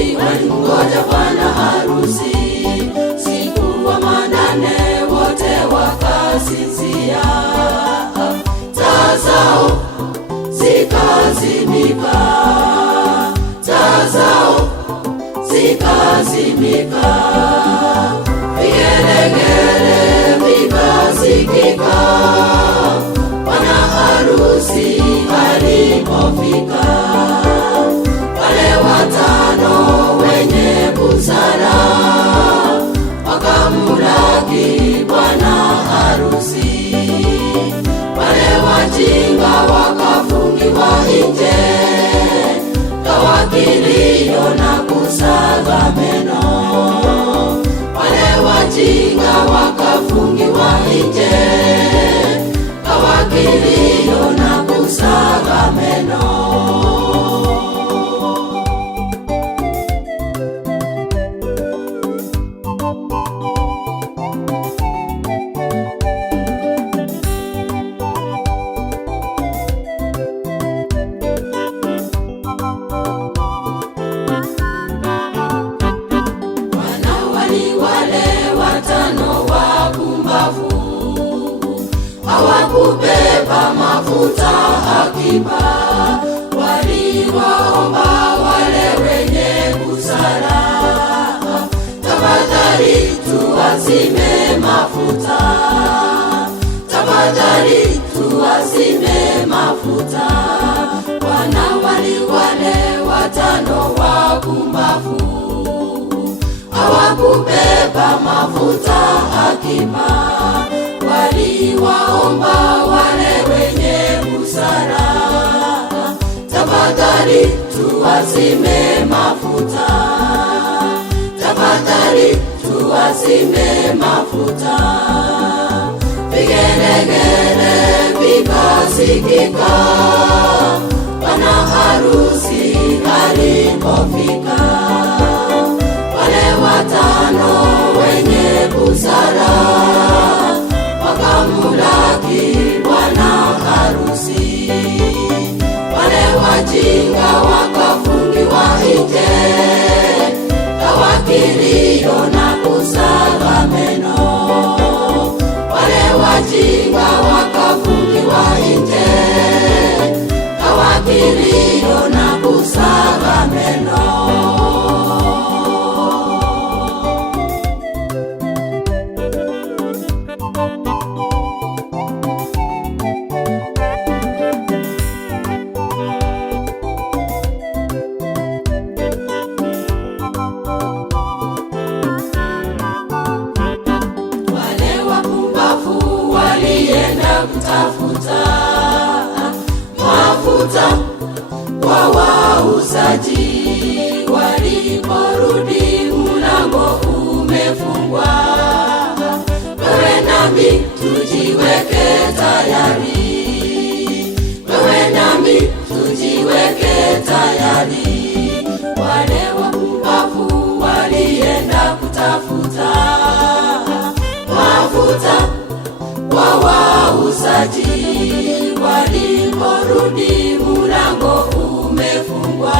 walimngoja bwana harusi. Siku wa manane wote wakasinzia, taa zao zikazimika, taa zao zikazimika, vigelegele vikasikika bwana harusi alipofika. Wale watano wenye busara wakamlaki bwana harusi, wale wajinga wakafungiwa nje, kawa kilio na kusaga meno. Wale wajinga wakafungiwa nje, kawa kilio na kusaga meno. Hawakubeba mafuta akiba, waliwaomba wale wenye busara, tafadhali tuwazime mafuta, tafadhali tuwazime mafuta. Wanawali wale watano wapumbavu hawakubeba mafuta akiba, waliwaomba wale wenye busara, tafadhali tuwazime mafuta, tafadhali tuwazime mafuta. Vigelegele vikasikika bwana harusi alipofika. Wale watano wenye busara wakamlaki bwana harusi, wale wajinga wakafungiwa nje, kawa kilio na kusaga meno. Wale wajinga wakafungiwa nje, kawa kilio na kusaga meno. Kutafuta mafuta kwa wauzaji, waliporudi mlango umefungwa. Wewe nami tujiweke tayari, wewe nami tujiweke tayari. Wale wapumbavu walienda kutafuta mafuta kwa wauzaji, waliporudi mlango umefungwa.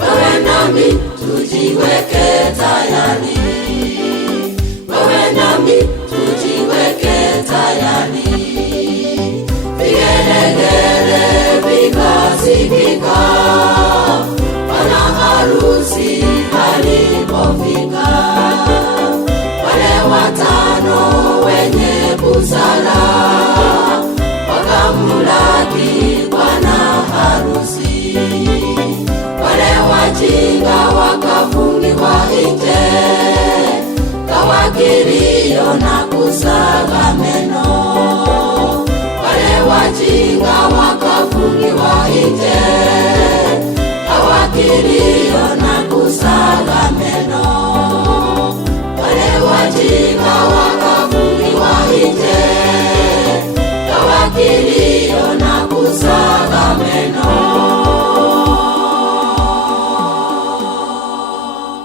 Wewe nami tujiweke tayari, wewe nami tujiweke tayari. Vigelegele vikasikika bwana harusi alipofika. Wale watano wenye busara wakamlaki bwana harusi, wale wajinga wakafungiwa nje, kawa kilio na kusaga meno. Wale wajinga wakafungiwa nje, kawa kilio na kusaga meno. Wale wajinga wakafungiwa nje, kawa kilio na kusaga meno.